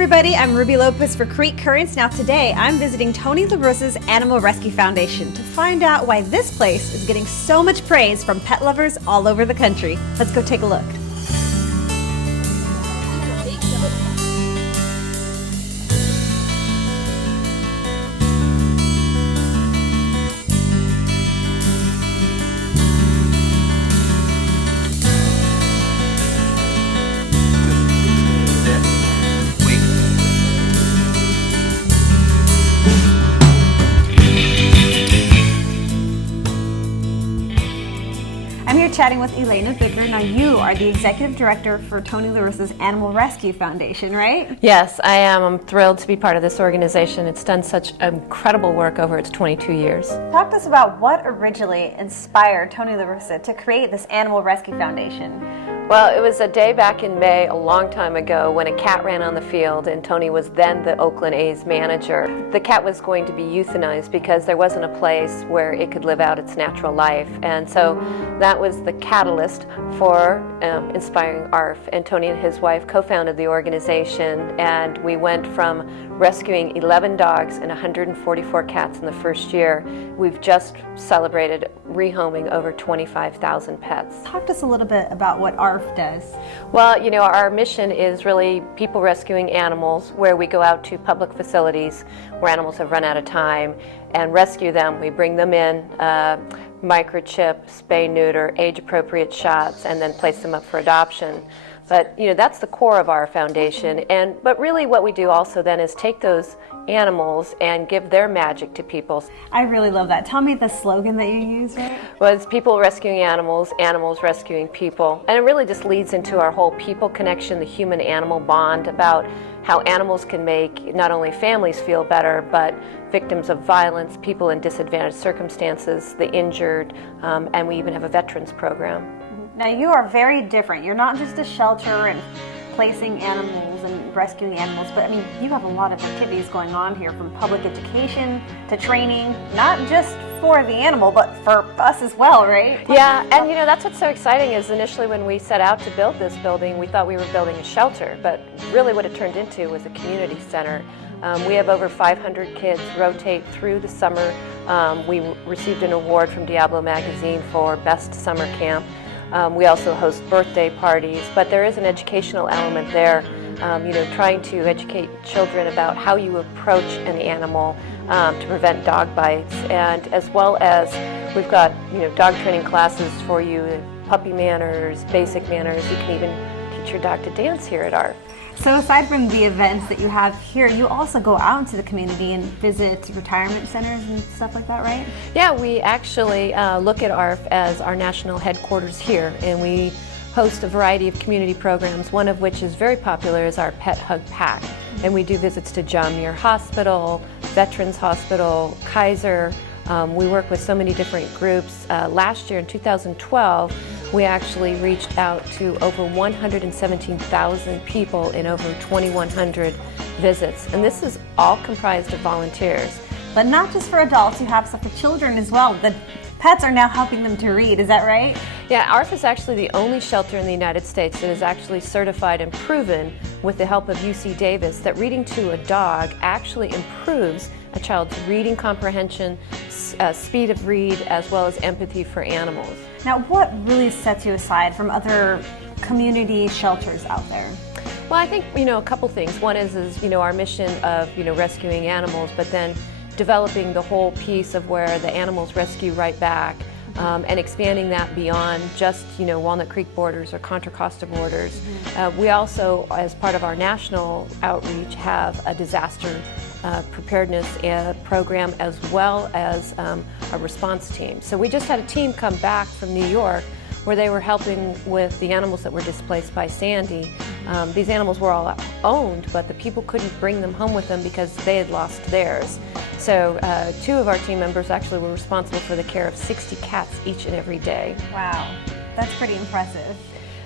everybody, I'm Ruby Lopez for Creek Currents. Now today I'm visiting Tony LaRussa's Animal Rescue Foundation to find out why this place is getting so much praise from pet lovers all over the country. Let's go take a look. I'm here chatting with Elena Bicker. Now you are the Executive Director for Tony LaRussa's Animal Rescue Foundation, right? Yes, I am. I'm thrilled to be part of this organization. It's done such incredible work over its 22 years. Talk to us about what originally inspired Tony LaRussa to create this Animal Rescue Foundation. Well, it was a day back in May, a long time ago, when a cat ran on the field and Tony was then the Oakland A's manager. The cat was going to be euthanized because there wasn't a place where it could live out its natural life. And so that was the catalyst for inspiring ARF. And Tony and his wife co-founded the organization, and we went from rescuing 11 dogs and 144 cats in the first year. We've just celebrated rehoming over 25,000 pets. Talk to us a little bit about what ARF does. Well, you know, our mission is really people rescuing animals, where we go out to public facilities where animals have run out of time and rescue them. We bring them in, microchip, spay, neuter, age-appropriate shots, and then place them up for adoption. But you know, that's the core of our foundation. But really what we do also then is take those animals and give their magic to people. I really love that. Tell me the slogan that you use, right? Well, it's people rescuing animals, animals rescuing people. And it really just leads into our whole people connection, the human-animal bond, about how animals can make not only families feel better, but victims of violence, people in disadvantaged circumstances, the injured, and we even have a veterans program. Now you are very different. You're not just a shelter and placing animals and rescuing animals, but I mean, you have a lot of activities going on here, from public education to training, not just for the animal, but for us as well, right? Yeah, and you know, that's what's so exciting is initially when we set out to build this building, we thought we were building a shelter, but really what it turned into was a community center. We have over 500 kids rotate through the summer. We received an award from Diablo magazine for Best Summer Camp. We also host birthday parties, but there is an educational element there, you know, trying to educate children about how you approach an animal to prevent dog bites, and as well as we've got, you know, dog training classes for you, puppy manners, basic manners. You can even teach your dog to dance here at ARF. So aside from the events that you have here, you also go out into the community and visit retirement centers and stuff like that, right? Yeah, we actually look at ARF as our national headquarters here, and we host a variety of community programs, one of which is very popular is our Pet Hug Pack. And we do visits to John Muir Hospital, Veterans Hospital, Kaiser. We work with so many different groups. Last year in 2012, we actually reached out to over 117,000 people in over 2,100 visits. And this is all comprised of volunteers. But not just for adults, you have stuff for children as well. The pets are now helping them to read, is that right? Yeah, ARF is actually the only shelter in the United States that is actually certified and proven with the help of UC Davis that reading to a dog actually improves a child's reading comprehension, speed of read, as well as empathy for animals. Now, what really sets you aside from other community shelters out there? Well, I think, you know, a couple things. One is you know, our mission of, you know, rescuing animals, but then developing the whole piece of where the animals rescue right back, and expanding that beyond just, you know, Walnut Creek borders or Contra Costa borders. We also, as part of our national outreach, have a disaster preparedness program, as well as a response team. So we just had a team come back from New York where they were helping with the animals that were displaced by Sandy. These animals were all owned, but the people couldn't bring them home with them because they had lost theirs. So 2 of our team members actually were responsible for the care of 60 cats each and every day. Wow, that's pretty impressive.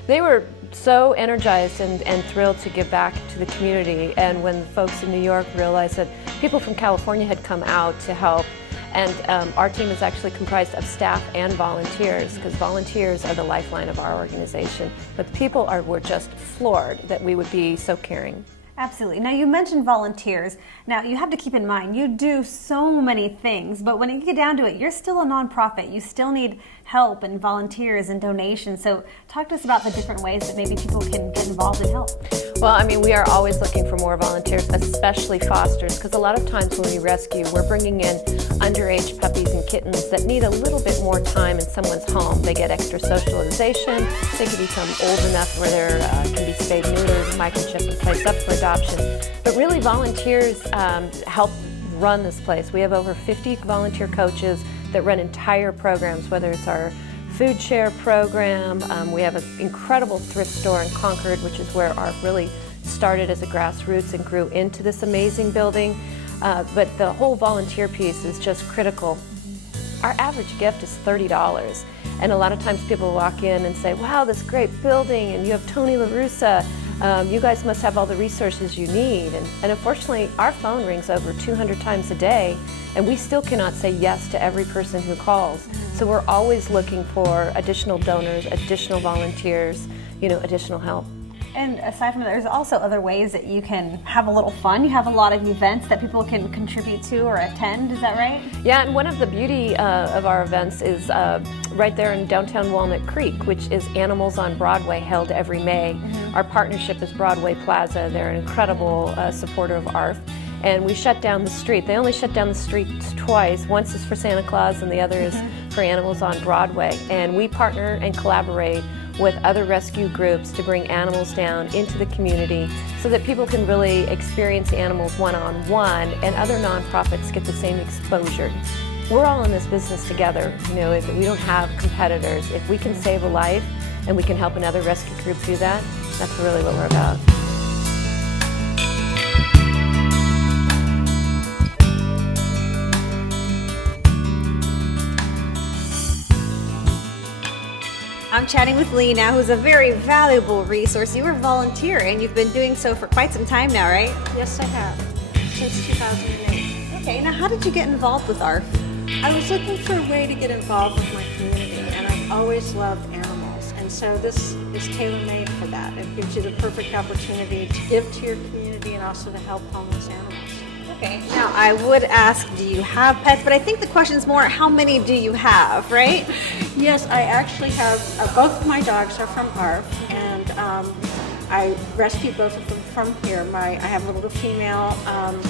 They were so energized and thrilled to give back to the community, and when the folks in New York realized that people from California had come out to help, and our team is actually comprised of staff and volunteers, because volunteers are the lifeline of our organization, but the people were just floored that we would be so caring. Absolutely. Now, you mentioned volunteers. Now, you have to keep in mind, you do so many things, but when you get down to it, you're still a nonprofit. You still need help and volunteers and donations. So talk to us about the different ways that maybe people can get involved and help. Well, I mean, we are always looking for more volunteers, especially fosters, because a lot of times when we rescue, we're bringing in underage puppies and kittens that need a little bit more time in someone's home. They get extra socialization, they can become old enough where they can be spayed, neutered, microchipped, and placed up for adoption. But really, volunteers help run this place. We have over 50 volunteer coaches that run entire programs, whether it's our food share program. We have an incredible thrift store in Concord, which is where ARF really started as a grassroots and grew into this amazing building. But the whole volunteer piece is just critical. Our average gift is $30. And a lot of times people walk in and say, wow, this great building, and you have Tony LaRussa. You guys must have all the resources you need. And unfortunately, our phone rings over 200 times a day, and we still cannot say yes to every person who calls. So we're always looking for additional donors, additional volunteers, additional help. And aside from that, there's also other ways that you can have a little fun. You have a lot of events that people can contribute to or attend, is that right? Yeah, and one of the beauty of our events is right there in downtown Walnut Creek, which is Animals on Broadway, held every May. Our partnership is Broadway Plaza. They're an incredible supporter of ARF. And we shut down the street. They only shut down the street twice. Once is for Santa Claus and the other is for Animals on Broadway. And we partner and collaborate with other rescue groups to bring animals down into the community so that people can really experience animals one-on-one, and other nonprofits get the same exposure. We're all in this business together. If we don't have competitors. If we can save a life and we can help another rescue group do that, that's really what we're about. I'm chatting with Lee now, who's a very valuable resource. You were a volunteer, and you've been doing so for quite some time now, right? Yes, I have, since 2008. Okay, now how did you get involved with ARF? I was looking for a way to get involved with my community, and I've always loved animals, and so this is tailor-made for that. It gives you the perfect opportunity to give to your community and also to help homeless animals. Okay, now I would ask, do you have pets? But I think the question is more, how many do you have, right? Yes, I actually have, both of my dogs are from ARF, and I rescued both of them from here. I have a little female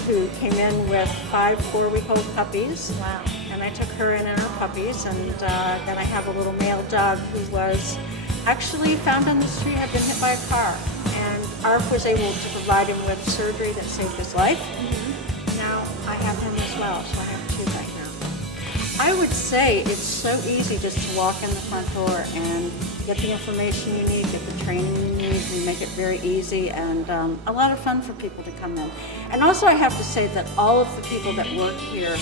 who came in with 5 4-week-old puppies. Wow. And I took her in and her puppies, and then I have a little male dog who was actually found on the street, had been hit by a car, and ARF was able to provide him with surgery that saved his life. Now I have him as well, so I have 2 right now. I would say it's so easy just to walk in the front door and get the information you need, get the training you need. We make it very easy and a lot of fun for people to come in. And also I have to say that all of the people that work here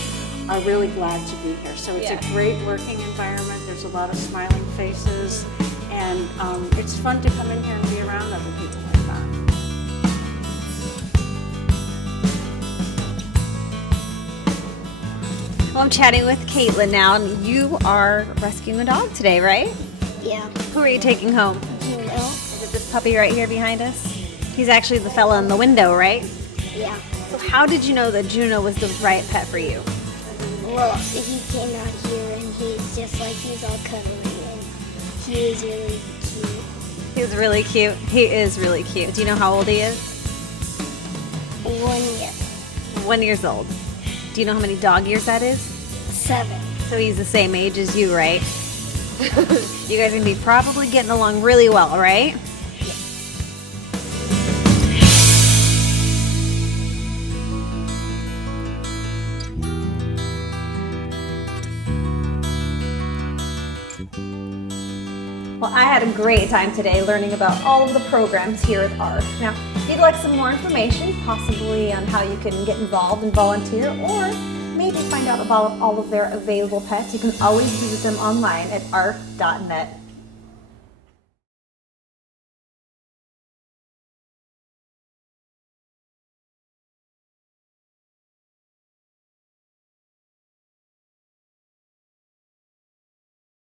are really glad to be here. So it's a great working environment. There's a lot of smiling faces, and it's fun to come in here and be around other people like that. Well, I'm chatting with Caitlin now, and you are rescuing a dog today, right? Yeah. Who are you taking home? Juno. Is it this puppy right here behind us? He's actually the fella in the window, right? Yeah. So how did you know that Juno was the right pet for you? Well, he came out here and he's just like, he's all cuddly and he is really cute. He's really cute. He is really cute. Do you know how old he is? 1 year. 1 year old. Do you know how many dog years that is? 7. So he's the same age as you, right? You guys are gonna be probably getting along really well, right? Well, I had a great time today learning about all of the programs here at ARF. Now, if you'd like some more information, possibly on how you can get involved and volunteer, or maybe find out about all of their available pets, you can always visit them online at arf.net.